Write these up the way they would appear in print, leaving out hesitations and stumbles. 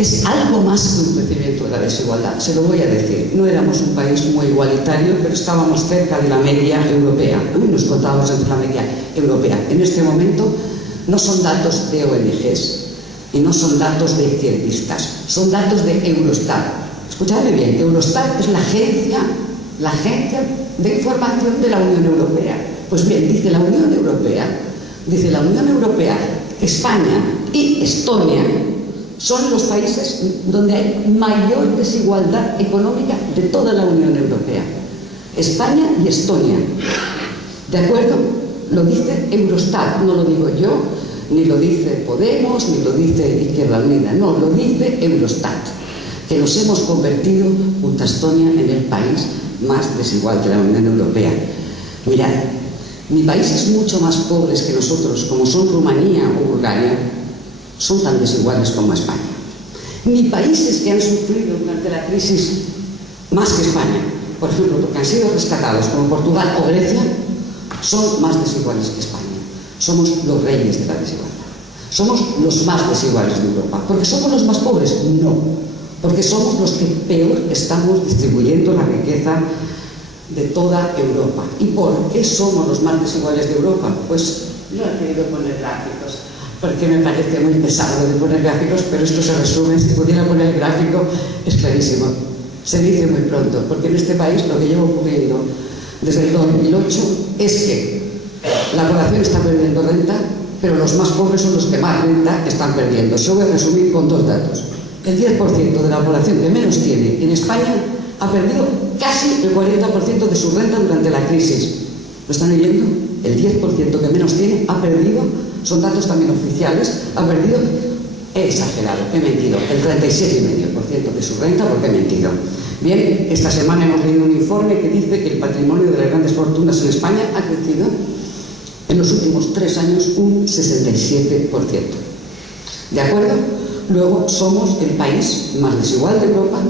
es algo más que un crecimiento de la desigualdad. Se lo voy a decir. No éramos un país muy igualitario, pero estábamos cerca de la media europea. Nos contábamos entre la media europea. En este momento no son datos de ONGs y no son datos de izquierdistas, son datos de Eurostat. Escuchadme bien, Eurostat es la agencia de información de la Unión Europea. Pues bien, dice la Unión Europea, España y Estonia son los países donde hay mayor desigualdad económica de toda la Unión Europea. España y Estonia. ¿De acuerdo? Lo dice Eurostat, no lo digo yo, ni lo dice Podemos, ni lo dice Izquierda Unida. No, lo dice Eurostat, que nos hemos convertido, junto a Estonia, en el país más desigual de la Unión Europea. Mirad, ni países mucho más pobres que nosotros, como son Rumanía o Bulgaria, son tan desiguales como España. Ni países que han sufrido durante la crisis más que España, por ejemplo, porque han sido rescatados, como Portugal o Grecia, son más desiguales que España. Somos los reyes de la desigualdad. Somos los más desiguales de Europa. ¿Porque somos los más pobres? No. Porque somos los que peor estamos distribuyendo la riqueza de toda Europa. ¿Y por qué somos los más desiguales de Europa? Pues no he querido poner gráficos, porque me parece muy pesado de poner gráficos, pero esto se resume, si pudiera poner el gráfico, es clarísimo. Se dice muy pronto, porque en este país lo que lleva ocurriendo desde el 2008 es que la población está perdiendo renta, pero los más pobres son los que más renta están perdiendo. Yo voy a resumir con dos datos. El 10% de la población que menos tiene en España ha perdido casi el 40% de su renta durante la crisis. ¿Lo están oyendo? El 10% que menos tiene ha perdido, son datos también oficiales, ha perdido, he exagerado, he mentido, el 37,5% de su renta, porque he mentido. Bien, esta semana hemos leído un informe que dice que el patrimonio de las grandes fortunas en España ha crecido en los últimos 3 años un 67%. ¿De acuerdo? Luego somos el país más desigual de Europa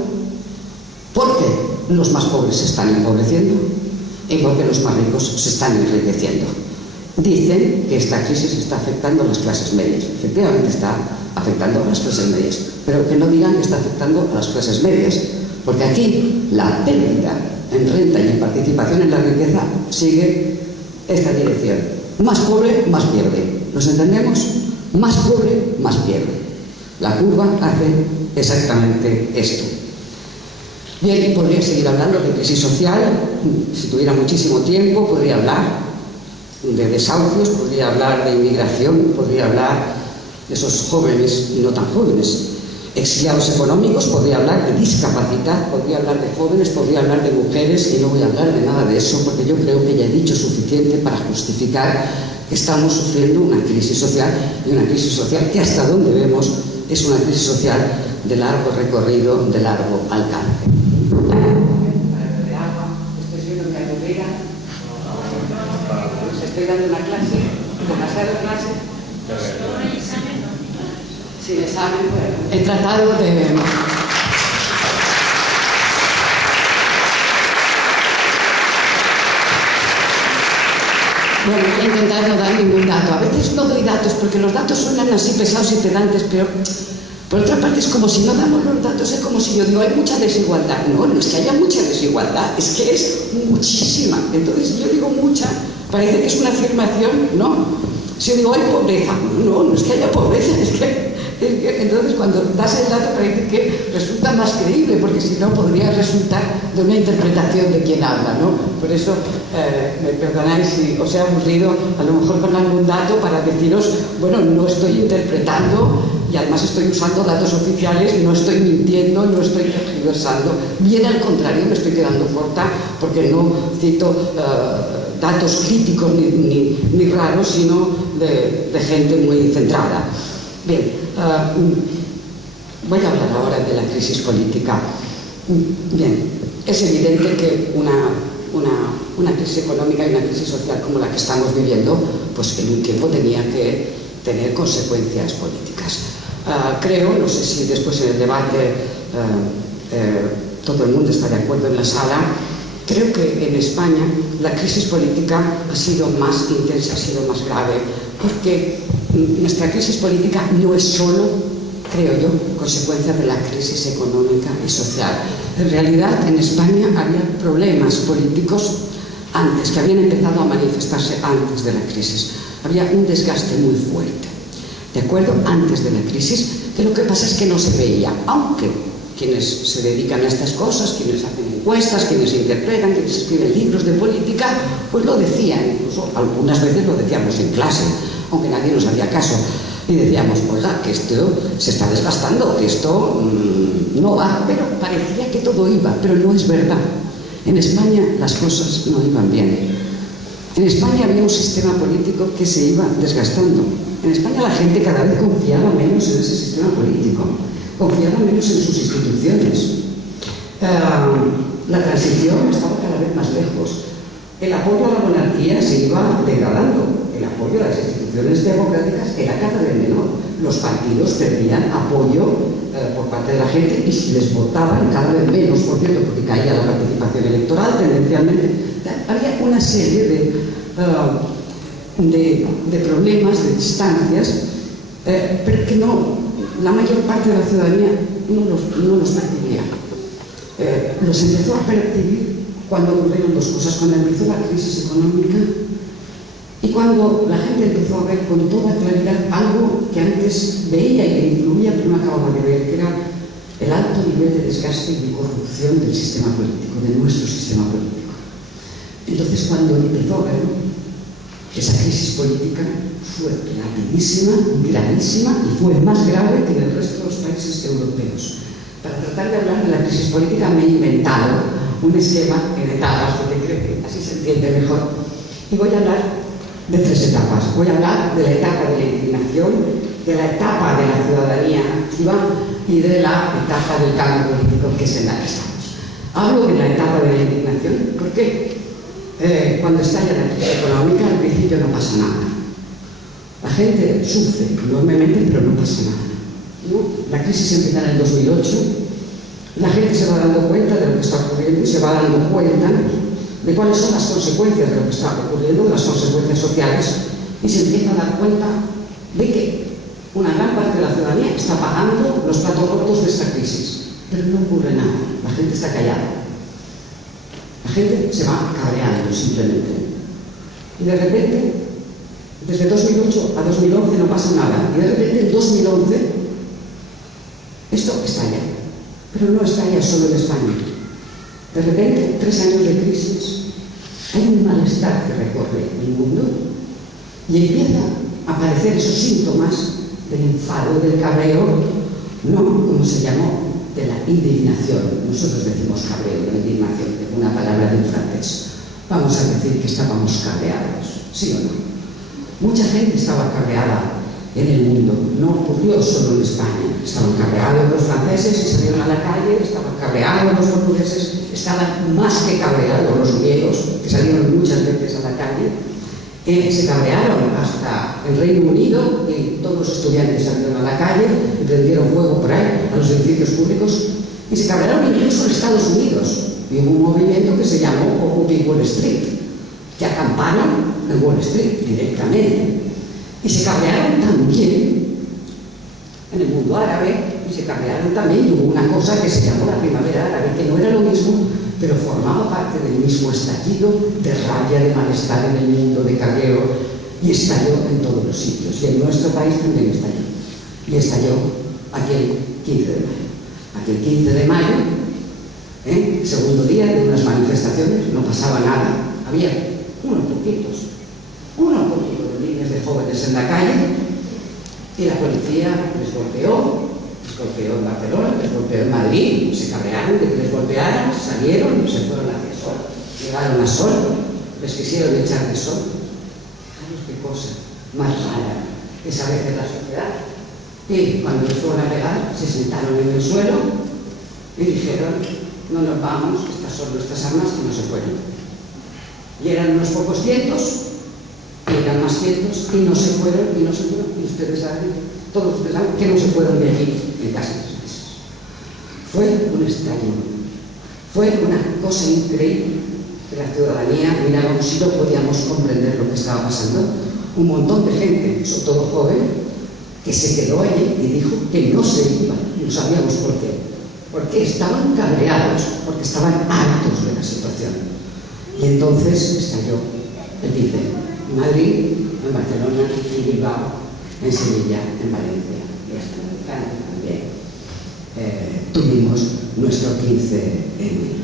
porque los más pobres se están empobreciendo y porque los más ricos se están enriqueciendo. Dicen que esta crisis está afectando a las clases medias. Efectivamente está afectando a las clases medias, pero que no digan que está afectando a las clases medias, porque aquí la pérdida en renta y en participación en la riqueza sigue esta dirección. Más pobre, más pierde. ¿Nos entendemos? Más pobre, más pierde. La curva hace exactamente esto. Bien, podría seguir hablando de crisis social. Si tuviera muchísimo tiempo, podría hablar de desahucios, podría hablar de inmigración, podría hablar de esos jóvenes y no tan jóvenes exiliados económicos, podría hablar de discapacidad, podría hablar de jóvenes, podría hablar de mujeres, y no voy a hablar de nada de eso porque yo creo que ya he dicho suficiente para justificar que estamos sufriendo una crisis social, y una crisis social que, hasta donde vemos, es una crisis social de largo recorrido, de largo alcance. Estoy dando una clase, demasiada clase. Si me saben, bueno, he tratado de... Bueno, he intentado no dar ningún dato. A veces no doy datos porque los datos suenan así pesados y pedantes, pero por otra parte es como si no damos los datos, es como si yo digo, hay mucha desigualdad. No, no es que haya mucha desigualdad, es que es muchísima. Entonces, yo digo mucha, parece que es una afirmación, no. Si yo digo, hay pobreza, no, no es que haya pobreza, es que entonces cuando das el dato parece que resulta más creíble, porque si no podría resultar de una interpretación de quien habla, ¿no? Por eso, me perdonáis si os he aburrido a lo mejor con algún dato para deciros, bueno, no estoy interpretando y además estoy usando datos oficiales, no estoy mintiendo, no estoy tergiversando, bien al contrario, me estoy quedando corta porque no cito datos críticos ni raros, sino de gente muy centrada. Bien, voy a hablar ahora de la crisis política. Bien, es evidente que una crisis económica y una crisis social como la que estamos viviendo, pues en un tiempo tenía que tener consecuencias políticas. Creo, no sé si después en el debate todo el mundo está de acuerdo en la sala, creo que en España la crisis política ha sido más intensa, ha sido más grave, porque nuestra crisis política no es solo creo yo, consecuencia de la crisis económica y social. En realidad, en España había problemas políticos antes, que habían empezado a manifestarse antes de la crisis. Había un desgaste muy fuerte, ¿de acuerdo? Antes de la crisis, que lo que pasa es que no se veía, aunque quienes se dedican a estas cosas, quienes hacen encuestas, quienes interpretan, quienes escriben libros de política, pues lo decían, incluso algunas veces lo decíamos en clase, aunque nadie nos hacía caso, y decíamos, oiga, que esto se está desgastando, que esto no va, pero parecía que todo iba, pero no es verdad. En España las cosas no iban bien. En España había un sistema político que se iba desgastando. En España la gente cada vez confiaba menos en ese sistema político, confiaba menos en sus instituciones. La transición estaba cada vez más lejos. El apoyo a la monarquía se iba degradando. El apoyo a las instituciones democráticas era cada vez menor. Los partidos perdían apoyo por parte de la gente y les votaban cada vez menos, por cierto, porque caía la participación electoral tendencialmente. Había una serie de problemas, de distancias, pero que la mayor parte de la ciudadanía no los percibía. Los empezó a percibir cuando ocurrieron dos cosas: cuando empezó la crisis económica y cuando la gente empezó a ver con toda claridad algo que antes veía y que influía, pero no acababa de ver, que era el alto nivel de desgaste y de corrupción del sistema político, de nuestro sistema político. Entonces, cuando empezó a verlo, esa crisis política fue rapidísima, gravísima, y fue más grave que en el resto de los países europeos. Para tratar de hablar de la crisis política me he inventado un esquema en etapas, porque creo que así se entiende mejor. Y voy a hablar de tres etapas. Voy a hablar de la etapa de la indignación, de la etapa de la ciudadanía activa y de la etapa del cambio político, que es en la que estamos. Hablo de la etapa de la indignación porque cuando estalla la crisis económica, al principio no pasa nada. La gente sufre enormemente, pero no pasa nada, ¿no? La crisis empieza en el 2008, la gente se va dando cuenta de lo que está ocurriendo y se va dando cuenta de cuáles son las consecuencias de lo que está ocurriendo, de las consecuencias sociales, y se empieza a dar cuenta de que una gran parte de la ciudadanía está pagando los platos rotos de esta crisis, pero no ocurre nada, la gente está callada. La gente se va cabreando simplemente. Y de repente, desde 2008 a 2011 no pasa nada. Y de repente en 2011 esto estalla. Pero no estalla solo en España. De repente, 3 años de crisis, hay un malestar que recorre el mundo y empiezan a aparecer esos síntomas del enfado, del cabreo, no como se llamó, de la indignación. Nosotros decimos cabreo, de la indignación, que es una palabra del francés. Vamos a decir que estábamos cabreados, ¿sí o no? Mucha gente estaba cabreada en el mundo, no ocurrió solo en España. Estaban cabreados los franceses y salieron a la calle, estaban cabreados los portugueses, estaban más que cabreados los griegos, que salieron muchas veces a la calle. Se cabrearon hasta el Reino Unido y todos los estudiantes salieron a la calle y prendieron fuego por ahí a los edificios públicos, y se cabrearon incluso en Estados Unidos. Y hubo un movimiento que se llamó Occupy Wall Street, que acamparon en Wall Street directamente. Y se cabrearon también en el mundo árabe, y se cabrearon también, y hubo una cosa que se llamó la Primavera Árabe, que no era lo mismo, pero formaba parte del mismo estallido de rabia, de malestar en el mundo, de cabreo, y estalló en todos los sitios. Y en nuestro país también estalló. Y estalló aquel 15 de mayo. Aquel 15 de mayo, segundo día de unas manifestaciones, no pasaba nada. Había unos poquitos de líneas de jóvenes en la calle, y la policía les golpeó en Barcelona, les golpeó en Madrid, se cabrearon de que les golpearan, salieron, se fueron hacia Sol, llegaron a Sol, les quisieron echar de Sol. Fijaros qué cosa más rara esa vez de la sociedad. Y cuando les fueron a pegar, se sentaron en el suelo y dijeron: no nos vamos, estas son nuestras armas, y no se fueron. Y eran unos pocos cientos, y eran más cientos, y no se fueron, y ustedes saben, todos ustedes saben que no se fueron de allí en casi 3 meses. Fue un estallido, fue una cosa increíble que la ciudadanía mirábamos si no podíamos comprender lo que estaba pasando. Un montón de gente, sobre todo joven, que se quedó allí y dijo que no se iba. No sabíamos por qué. Porque estaban cabreados, porque estaban hartos de la situación. Y entonces estalló el 15 en Madrid, en Barcelona, en Bilbao, en Sevilla, en Valencia y hasta en Alicante también. Tuvimos nuestro 15M.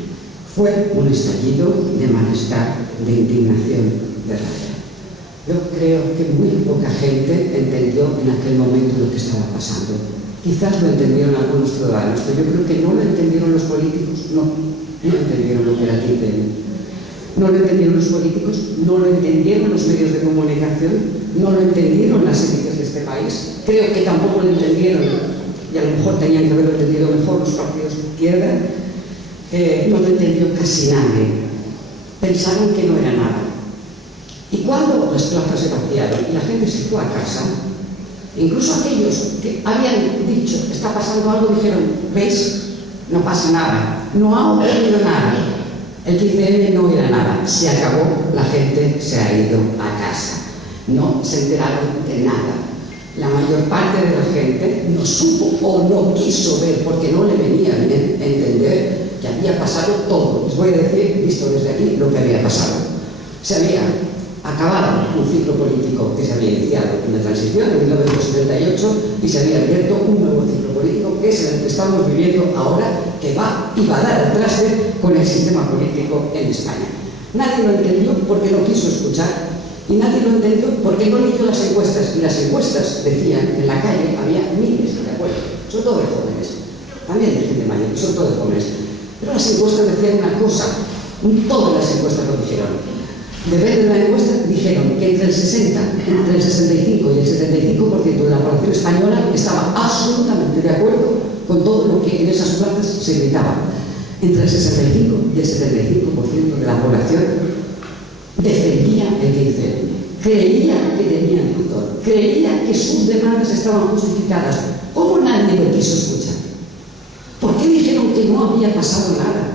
Fue un estallido de malestar, de indignación, de rabia. Yo creo que muy poca gente entendió en aquel momento lo que estaba pasando. Quizás lo entendieron algunos ciudadanos, pero yo creo que no lo entendieron los políticos, no entendieron lo que era el 15M. No lo entendieron los políticos, no lo entendieron los medios de comunicación, no lo entendieron las élites de este país. Creo que tampoco lo entendieron, y a lo mejor tenían que haberlo entendido mejor los partidos de izquierda. No lo entendió casi nadie. Pensaron que no era nada. Y cuando las plazas se vaciaron y la gente se fue a casa, incluso aquellos que habían dicho está pasando algo, dijeron, ¿veis? No pasa nada, no ha ocurrido nada. El 15M no era nada, se acabó, la gente se ha ido a casa. No se enteraron de nada. La mayor parte de la gente no supo o no quiso ver, porque no le venía bien entender que había pasado todo. Les voy a decir, visto desde aquí, lo que había pasado. Se había acabado un ciclo político que se había iniciado en la transición en 1978 y se había abierto un nuevo ciclo político que es el que estamos viviendo ahora, que va y va a dar al traste con el sistema político en España. Nadie lo entendió porque no quiso escuchar y nadie lo entendió porque no leyó las encuestas, y las encuestas decían que en la calle había miles de acuerdos, sobre todo de jóvenes, también de gente mayor, sobre todo de jóvenes, pero las encuestas decían una cosa, todas las encuestas lo dijeron. Depende de la encuesta, dijeron que entre el 65 y el 75% de la población española estaba absolutamente de acuerdo con todo lo que en esas plazas se gritaba. Entre el 65 y el 75% de la población defendía el 15M, creía que tenían razón, creía que sus demandas estaban justificadas. ¿Cómo nadie lo quiso escuchar? ¿Por qué dijeron que no había pasado nada?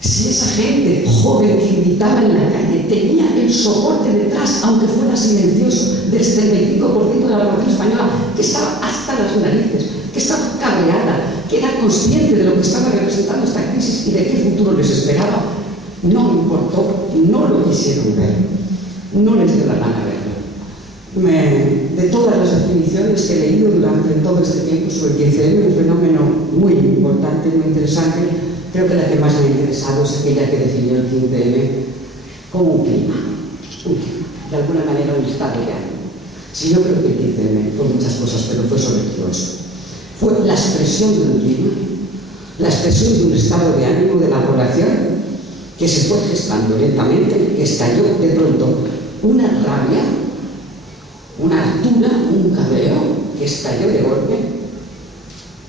Si esa gente joven que gritaba en la calle tenía el soporte detrás, aunque fuera silencioso, del 75% de la población española, que estaba hasta las narices, que estaba cabreada, que era consciente de lo que estaba representando esta crisis y de qué futuro les esperaba, no importó, no lo quisieron ver, no les dio la gana verlo. De todas las definiciones que he leído durante todo este tiempo sobre el 15M, un fenómeno muy importante, muy interesante, creo que la que más me ha interesado es aquella que definió el 15M como un clima, de alguna manera un estado de ánimo. Sí, yo creo que el 15M fue muchas cosas, pero fue sobre todo eso. Fue la expresión de un clima, la expresión de un estado de ánimo de la población que se fue gestando lentamente, que estalló de pronto una rabia, una hartura, un cabreo que estalló de golpe,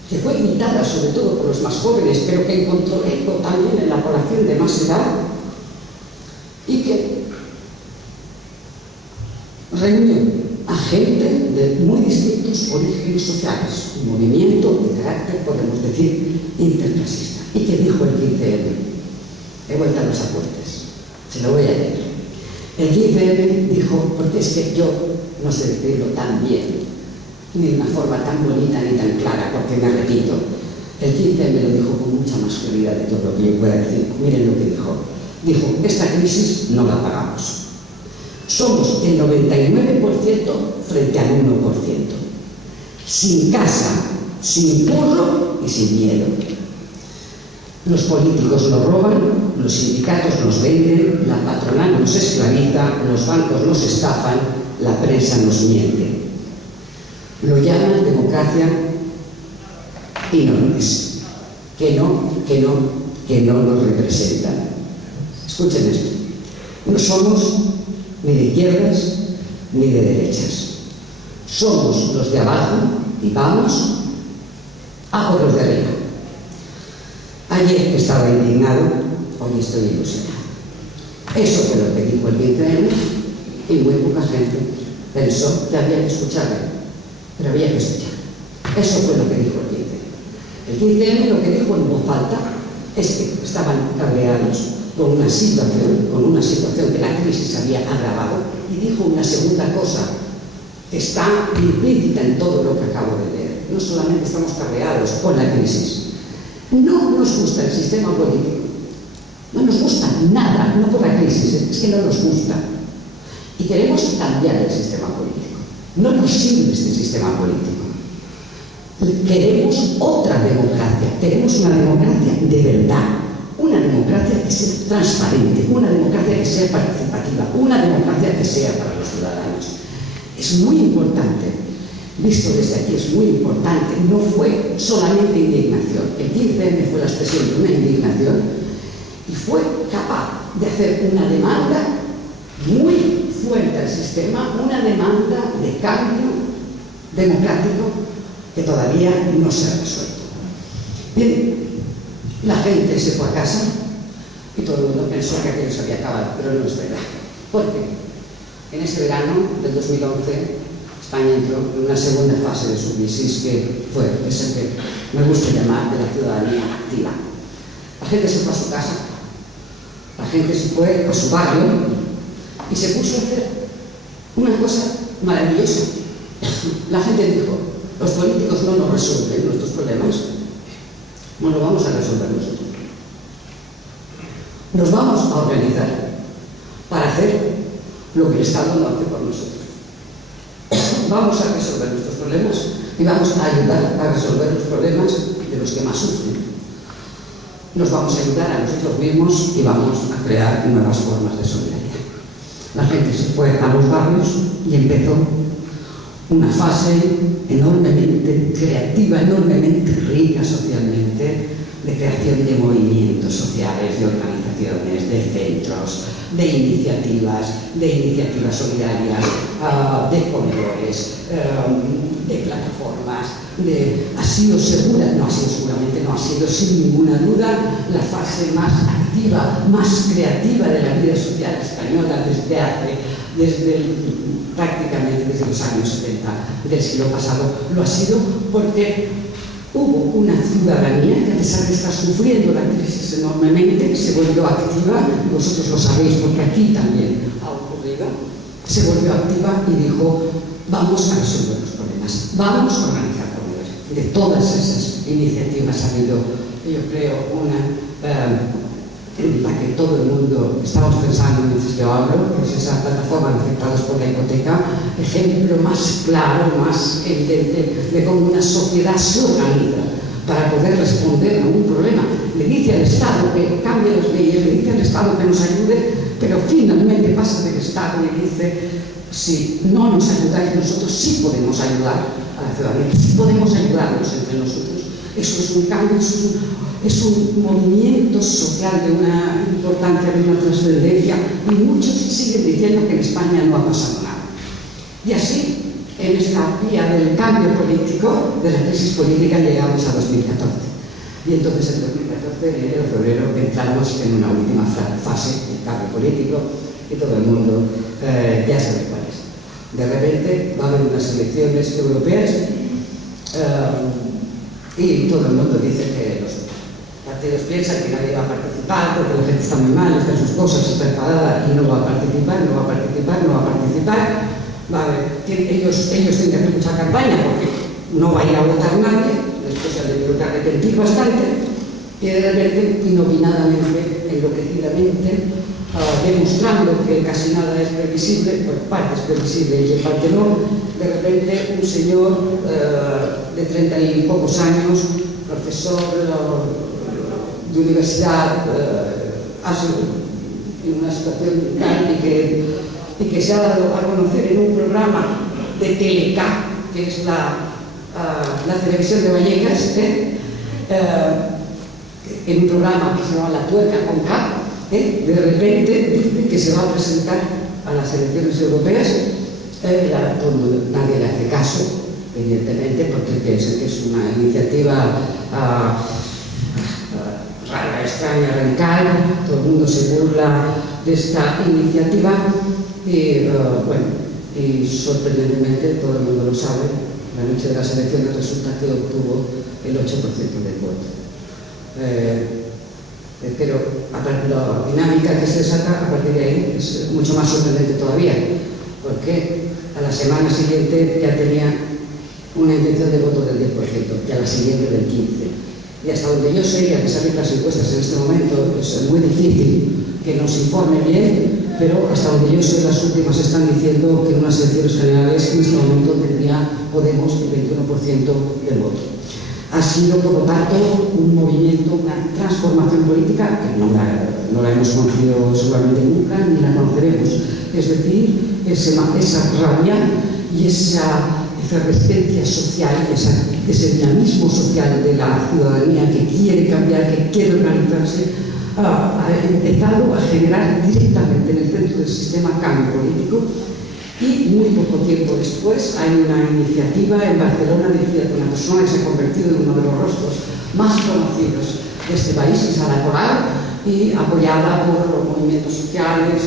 que fue imitada sobre todo por los más jóvenes, pero que encontró eco también en la población de más edad y que reunió a gente de muy distintos orígenes sociales, un movimiento de carácter, podemos decir, interclasista. ¿Y que dijo el 15M? He vuelto a los aportes, se lo voy a leer. El 15M dijo, porque es que yo no sé decirlo tan bien, ni de una forma tan bonita ni tan clara, porque me repito, el 15M lo dijo con mucha más claridad de todo lo que yo pueda decir. Miren lo que dijo. Dijo, esta crisis no la pagamos. Somos el 99% frente al 1%. Sin casa, sin curro y sin miedo. Los políticos nos roban, los sindicatos nos venden, la patronal nos esclaviza, los bancos nos estafan, la prensa nos miente. Lo llaman democracia y no lo es. Que no nos representan. Escuchen esto. No somos ni de izquierdas ni de derechas. Somos los de abajo y vamos a por los de arriba. Ayer estaba indignado, hoy estoy ilusionado. Eso fue lo que dijo el 15M y muy poca gente pensó que había que escucharlo, pero había que escuchar. Eso fue lo que dijo el 15M. El 15M lo que dijo en voz alta es que estaban cabreados con una situación que la crisis había agravado, y dijo una segunda cosa está implícita en todo lo que acabo de leer. No solamente estamos cabreados con la crisis, no nos gusta el sistema político, no nos gusta nada, no por la crisis, es que no nos gusta. Y queremos cambiar el sistema político. No nos sirve este sistema político. Queremos otra democracia, queremos una democracia de verdad, una democracia que sea transparente, una democracia que sea participativa, una democracia que sea para los ciudadanos. Es muy importante, visto desde aquí es muy importante, no fue solamente indignación. El 15M fue la expresión de una indignación y fue capaz de hacer una demanda muy fuerte al sistema, una demanda de cambio democrático que todavía no se ha resuelto. Bien, la gente se fue a casa y todo el mundo pensó que aquello se había acabado, pero no es verdad. ¿Por qué? En ese verano del 2011 España entró en una segunda fase de su crisis que fue esa que me gusta llamar de la ciudadanía activa. La gente se fue a su casa, la gente se fue a su barrio y se puso a hacer una cosa maravillosa. La gente dijo: los políticos no nos resuelven nuestros problemas, no lo vamos a resolver nosotros. Nos vamos a organizar para hacer lo que el Estado no hace por nosotros. Vamos a resolver nuestros problemas y vamos a ayudar a resolver los problemas de los que más sufren. Nos vamos a ayudar a nosotros mismos y vamos a crear nuevas formas de solidaridad. La gente se fue a los barrios y empezó una fase enormemente creativa, enormemente rica socialmente, de creación de movimientos sociales, de organizaciones, de centros, de iniciativas solidarias, de comedores, de plataformas. Ha sido segura, no ha sido seguramente, no ha sido sin ninguna duda la fase más activa, más creativa de la vida social española prácticamente desde los años 70 del siglo pasado. Lo ha sido porque hubo una ciudadanía que, a pesar de estar sufriendo la crisis enormemente, se volvió activa. Vosotros lo sabéis porque aquí también ha ocurrido. Se volvió activa y dijo: vamos a resolver los problemas, vamos a organizar problemas. De todas esas iniciativas ha habido, yo creo, una en la que todo el mundo estamos pensando mientras yo hablo, que es esa plataforma de afectados por la hipoteca, ejemplo más claro, más evidente de cómo una sociedad se organiza para poder responder a un problema. Le dice al Estado que cambie las leyes, le dice al Estado que nos ayude, pero finalmente pasa del Estado y dice: si no nos ayudáis, nosotros sí podemos ayudar a la ciudadanía, sí podemos ayudarnos entre nosotros. Eso es un cambio, es un movimiento social de una importancia, de una trascendencia, y muchos siguen diciendo que en España no ha pasado nada. Y así, en esta vía del cambio político, de la crisis política, llegamos a 2014. Y entonces en 2014, enero, febrero, entramos en una última fase del cambio político y todo el mundo ya sabe cuál es. De repente va a haber unas elecciones europeas y todo el mundo dice que los partidos piensan que nadie va a participar porque la gente está muy mal, está en sus cosas, está enfadada y no va a participar. Ellos tienen que hacer mucha campaña porque no va a ir a votar nadie, después se han tenido que arrepentir bastante, y de repente, inopinadamente, enloquecidamente, demostrando que casi nada es previsible, por parte es previsible y en parte no, de repente un señor de 30 y pocos años, profesor de universidad, en una situación vital y que se ha dado a conocer en un programa de Teleca, que es la televisión de Vallecas, en un programa que se llama La Tuerca con K, de repente dice que se va a presentar a las elecciones europeas. Nadie le hace caso, evidentemente, porque piensa que es una iniciativa rara, extraña, radical. Todo el mundo se burla de esta iniciativa y, y sorprendentemente, todo el mundo lo sabe, la noche de las elecciones resulta que obtuvo el 8% del voto. Pero la dinámica que se desata a partir de ahí es mucho más sorprendente todavía, porque a la semana siguiente ya tenía una intención de voto del 10% y a la siguiente del 15%. Y hasta donde yo sé, y a pesar de que las encuestas en este momento es muy difícil que nos informe bien, pero hasta donde yo sé, las últimas están diciendo que en unas elecciones generales en este momento tendría Podemos el 21% del voto. Ha sido, por lo tanto, un movimiento, una transformación política que no la hemos conocido seguramente nunca, ni la conoceremos. Es decir, esa rabia y esa efervescencia social, ese dinamismo social de la ciudadanía que quiere cambiar, que quiere organizarse, ha empezado a generar directamente en el centro del sistema cambio político. Y muy poco tiempo después hay una iniciativa en Barcelona dirigida por una persona que se ha convertido en uno de los rostros más conocidos de este país, que es Ada Colau, y apoyada por los movimientos sociales,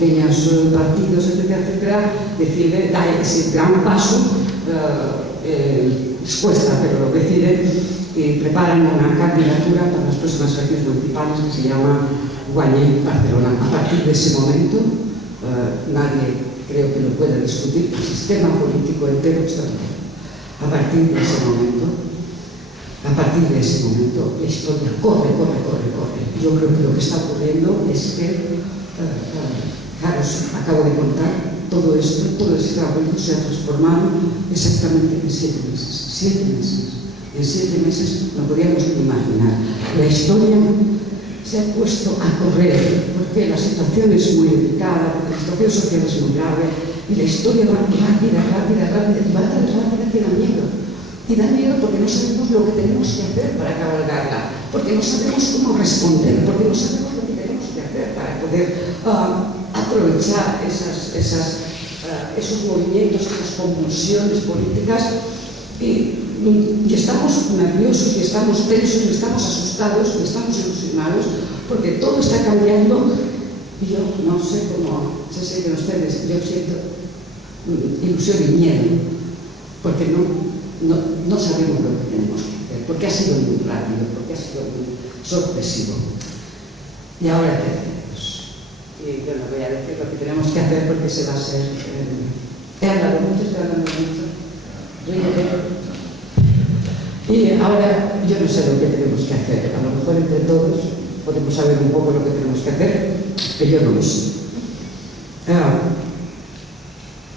pequeños partidos, etcétera, etcétera, decide dar ese gran paso, les cuesta, pero lo deciden, y preparan una candidatura para las próximas elecciones municipales que se llama Guanyem Barcelona. A partir de ese momento, nadie creo que lo puede discutir, el sistema político entero está roto. A partir de ese momento, la historia corre. Yo creo que lo que está ocurriendo es que, claro, acabo de contar, todo esto, todo el sistema político se ha transformado exactamente en 7 meses. 7 meses. En 7 meses no podíamos ni imaginar. La historia se ha puesto a correr porque la situación es muy delicada, porque la situación social es muy grave y la historia va rápida y va tan rápida que da miedo. Y da miedo porque no sabemos lo que tenemos que hacer para cabalgarla, porque no sabemos cómo responder, porque no sabemos lo que tenemos que hacer para poder aprovechar esos movimientos, esas convulsiones políticas. Y estamos nerviosos, y estamos tensos, y estamos asustados, y estamos ilusionados, porque todo está cambiando. Y yo no sé cómo se sienten ustedes, yo siento ilusión y miedo, porque no sabemos lo que tenemos que hacer, porque ha sido muy rápido, porque ha sido muy sorpresivo. ¿Y ahora qué hacemos? Y yo no voy a decir lo que tenemos que hacer porque se va a ser... He hablado mucho. Y ahora yo no sé lo que tenemos que hacer. A lo mejor entre todos podemos saber un poco lo que tenemos que hacer, que yo no lo sé.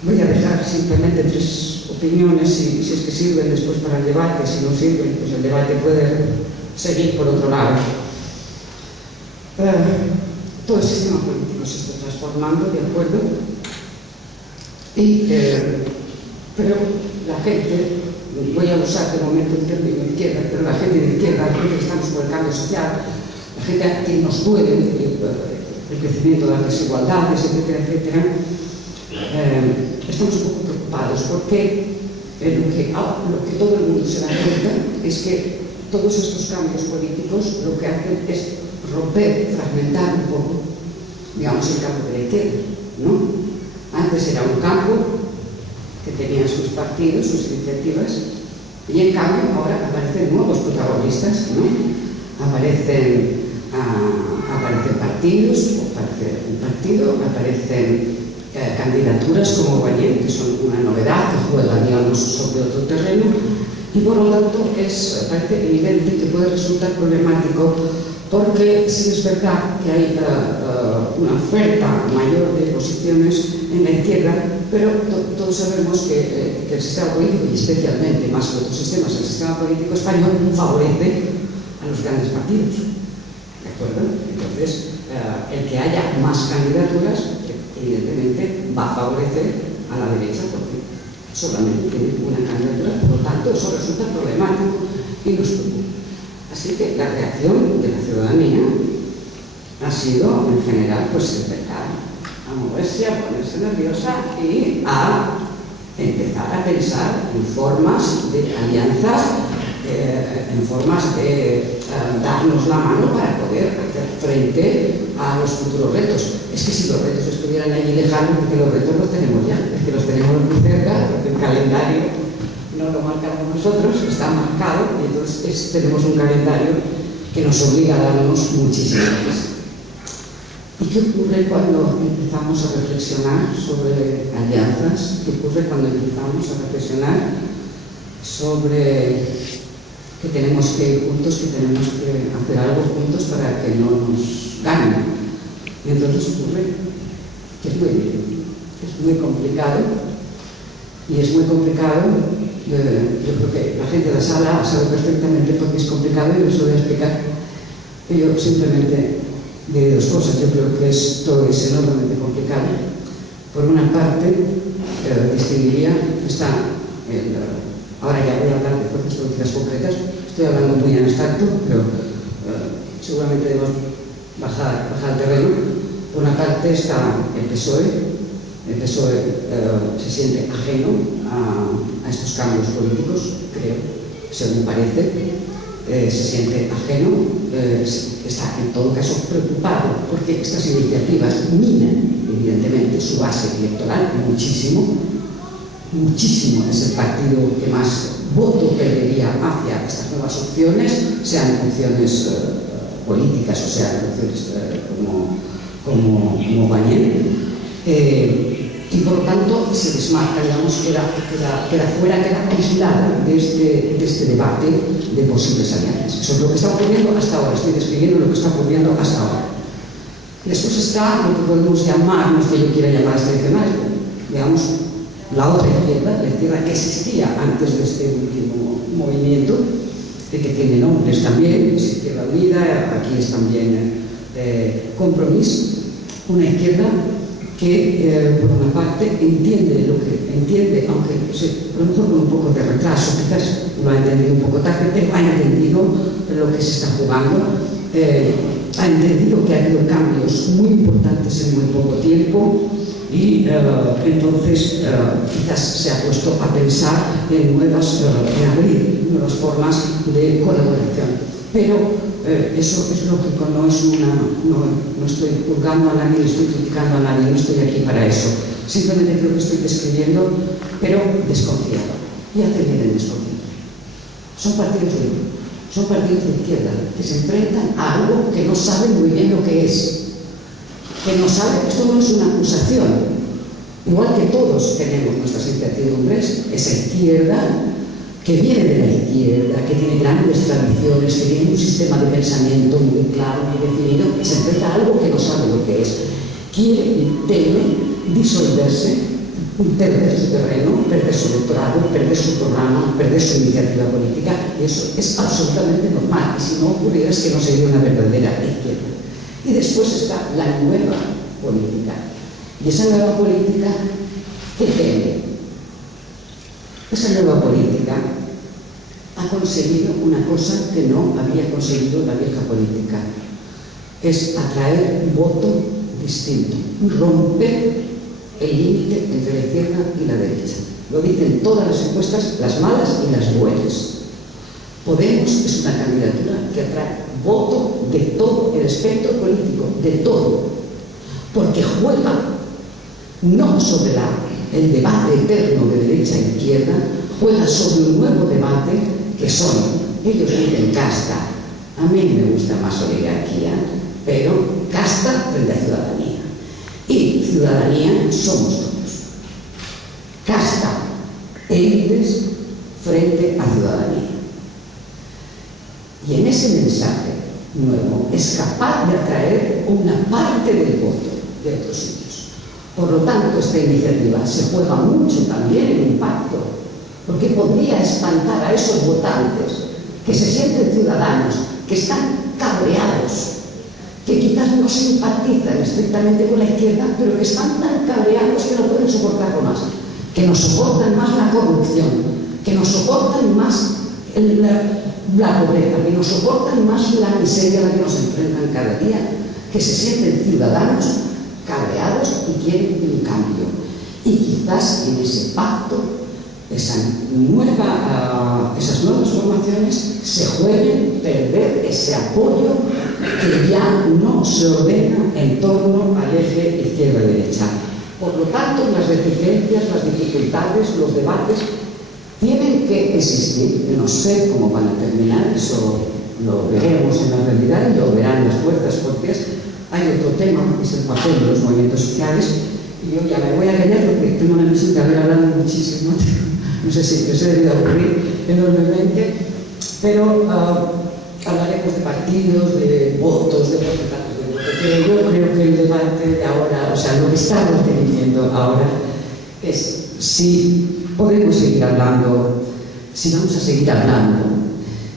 Voy a dejar simplemente 3 opiniones, si es que sirven después para el debate. Si no sirven, pues el debate puede seguir por otro lado. Todo el sistema político se está transformando, de acuerdo, pero la gente, voy a usar de momento el término izquierda, pero la gente de izquierda, la gente que estamos por el cambio social, la gente a quien nos duele el crecimiento de las desigualdades, etcétera, etcétera, estamos un poco preocupados porque lo que todo el mundo se da cuenta es que todos estos cambios políticos lo que hacen es romper, fragmentar un poco, digamos, el campo de la izquierda, ¿no? Antes era un campo que tenía sus partidos, sus iniciativas, y en cambio ahora aparecen nuevos protagonistas, ¿no? Aparecen partidos, aparece un partido, aparecen candidaturas como Guanyem, que son una novedad, que juega, digamos, sobre otro terreno, y por lo tanto parece evidente que puede resultar problemático, porque sí es verdad que hay una oferta mayor de posiciones en la izquierda, pero todos sabemos que el sistema político, y especialmente más que otros sistemas, el sistema político español favorece a los grandes partidos, ¿de acuerdo? Entonces, el que haya más candidaturas, evidentemente va a favorecer a la derecha, porque solamente tiene una candidatura, por lo tanto eso resulta problemático y nos preocupa. Así que la reacción de la ciudadanía ha sido, en general, pues empezar a moverse, a ponerse nerviosa y a empezar a pensar en formas de alianzas, en formas de darnos la mano para poder hacer frente a los futuros retos. Es que si los retos estuvieran allí lejanos, porque los retos los tenemos ya, es que los tenemos muy cerca, porque el calendario no lo marcamos nosotros, está marcado, y entonces tenemos un calendario que nos obliga a darnos muchísimas cosas. ¿Y qué ocurre cuando empezamos a reflexionar sobre alianzas? ¿Qué ocurre cuando empezamos a reflexionar sobre que tenemos que ir juntos, que tenemos que hacer algo juntos para que no nos ganen? Y entonces ocurre que es muy complicado, y es muy complicado. Yo creo que la gente de la sala sabe perfectamente por qué es complicado y les voy a explicar. Yo simplemente diré dos cosas. Yo creo que esto es enormemente complicado. Por una parte, distinguiría, ahora ya voy a hablar de fuerzas políticas concretas, estoy hablando muy en abstracto, pero seguramente debemos bajar al terreno. Por una parte está el PSOE. El PSOE se siente ajeno a estos cambios políticos, creo, según parece. Se siente ajeno, está en todo caso preocupado porque estas iniciativas minan evidentemente su base electoral muchísimo. Muchísimo es el partido que más voto perdería hacia estas nuevas opciones, sean opciones políticas o sean opciones como Bañén. Y por lo tanto se desmarca, digamos, queda fuera, queda aislada de este debate de posibles alianzas. Eso es lo que está ocurriendo hasta ahora, estoy describiendo lo que está ocurriendo hasta ahora. Después está lo que podemos llamar, no es que yo quiera llamar excepcional, digamos, la otra izquierda, la izquierda que existía antes de este último movimiento, de que tiene nombres también, es Izquierda Unida, aquí es también Compromís, una izquierda que por una parte entiende lo que entiende, aunque a lo mejor con un poco de retraso, quizás lo ha entendido un poco tarde, pero ha entendido lo que se está jugando, ha entendido que ha habido cambios muy importantes en muy poco tiempo y entonces quizás se ha puesto a pensar en abrir nuevas formas de colaboración. Pero eso es lógico, no estoy juzgando a nadie, no estoy criticando a nadie, no estoy aquí para eso. Simplemente creo que estoy describiendo, pero desconfiado. Y hace bien en desconfiar. Son partidos de izquierda que se enfrentan a algo que no saben muy bien lo que es. Que no saben, esto no es una acusación. Igual que todos tenemos nuestras incertidumbres, esa izquierda que viene de la izquierda, que tiene grandes tradiciones, que tiene un sistema de pensamiento muy claro, muy definido, que se enfrenta a algo que no sabe lo que es. Quiere y teme disolverse, perder su terreno, perder su electorado, perder su programa, perder su iniciativa política, y eso es absolutamente normal. Y si no ocurriera es que no sería una verdadera izquierda. Y después está la nueva política. Y esa nueva política, ¿qué teme? Esa nueva política ha conseguido una cosa que no había conseguido la vieja política. Es atraer un voto distinto, romper el límite entre la izquierda y la derecha. Lo dicen todas las encuestas, las malas y las buenas. Podemos es una candidatura que atrae voto de todo el espectro político, de todo, porque juega no sobre el debate eterno de derecha e izquierda, juega sobre un nuevo debate que son, ellos dicen casta, a mí me gusta más oligarquía, pero casta frente a ciudadanía. Y ciudadanía somos todos. Casta, élites frente a ciudadanía. Y en ese mensaje nuevo es capaz de atraer una parte del voto de otros sitios. Por lo tanto, esta iniciativa se juega mucho también en un pacto, porque podría espantar a esos votantes que se sienten ciudadanos, que están cabreados, que quizás no simpatizan estrictamente con la izquierda, pero que están tan cabreados que no pueden soportarlo más, que no soportan más la corrupción, que no soportan más la pobreza, que no soportan más la miseria a la que nos enfrentan cada día, que se sienten ciudadanos cabreados y quieren un cambio. Y quizás en ese pacto, esas nuevas formaciones se jueguen perder ese apoyo que ya no se ordena en torno al eje izquierda-derecha. Por lo tanto, las reticencias, las dificultades, los debates tienen que existir. No sé cómo van a terminar, eso lo veremos en la realidad y lo verán las fuerzas propias, Hay otro tema, que es el papel de los movimientos sociales, y yo ya me voy a callar porque tengo la impresión de haber hablado muchísimo, no sé si os he debido aburrir enormemente, pero hablaremos de partidos, de votos, de porcentajes de votos, pero yo creo que el debate de ahora, o sea, lo que estamos diciendo ahora es si podemos seguir hablando, si vamos a seguir hablando,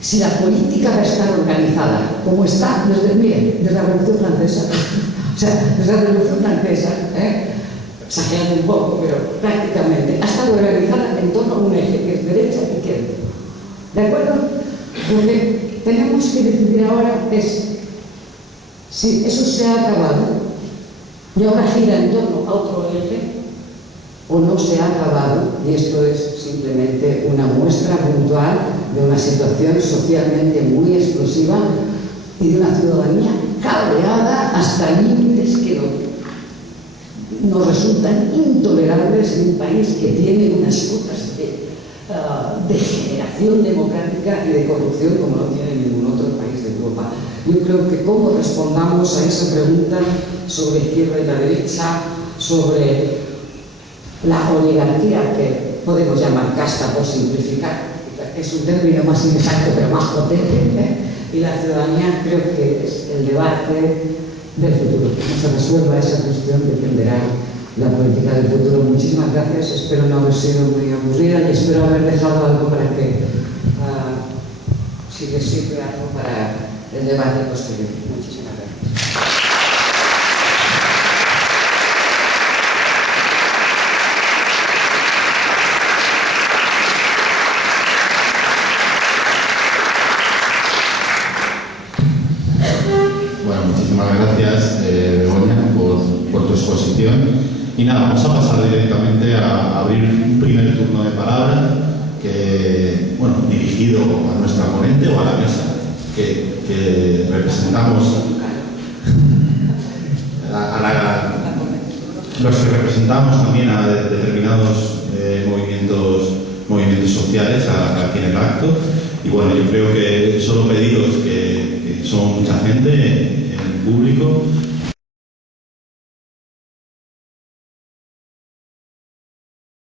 si la política va a estar organizada como está desde la Revolución Francesa, o sea, desde la Revolución Francesa, exagerando un poco, pero prácticamente ha estado organizada en torno a un eje que es derecha e izquierda. ¿De acuerdo? Porque tenemos que decidir ahora es si eso se ha acabado y ahora gira en torno a otro eje o no se ha acabado, y esto es simplemente una muestra puntual de una situación socialmente muy explosiva y de una ciudadanía cabreada hasta límites que nos resultan intolerables en un país que tiene unas cuotas de degeneración democrática y de corrupción como no tiene ningún otro país de Europa. Yo creo que cómo respondamos a esa pregunta sobre izquierda y la derecha, sobre la oligarquía, que podemos llamar casta por simplificar, es un término más inexacto pero más potente, y la ciudadanía, creo que es el debate del futuro. Como se resuelva esa cuestión dependerá la política del futuro. Muchísimas gracias, espero no haber sido muy aburrida y espero haber dejado algo para que si les sirve algo para el debate posterior. Muchísimas gracias. Gracias, Begoña, por tu exposición. Y nada, vamos a pasar directamente a abrir un primer turno de palabra que, bueno, dirigido a nuestra ponente o a la mesa que representamos los que representamos también a determinados movimientos sociales aquí en el acto. Y bueno, yo creo que solo pediros que son mucha gente público,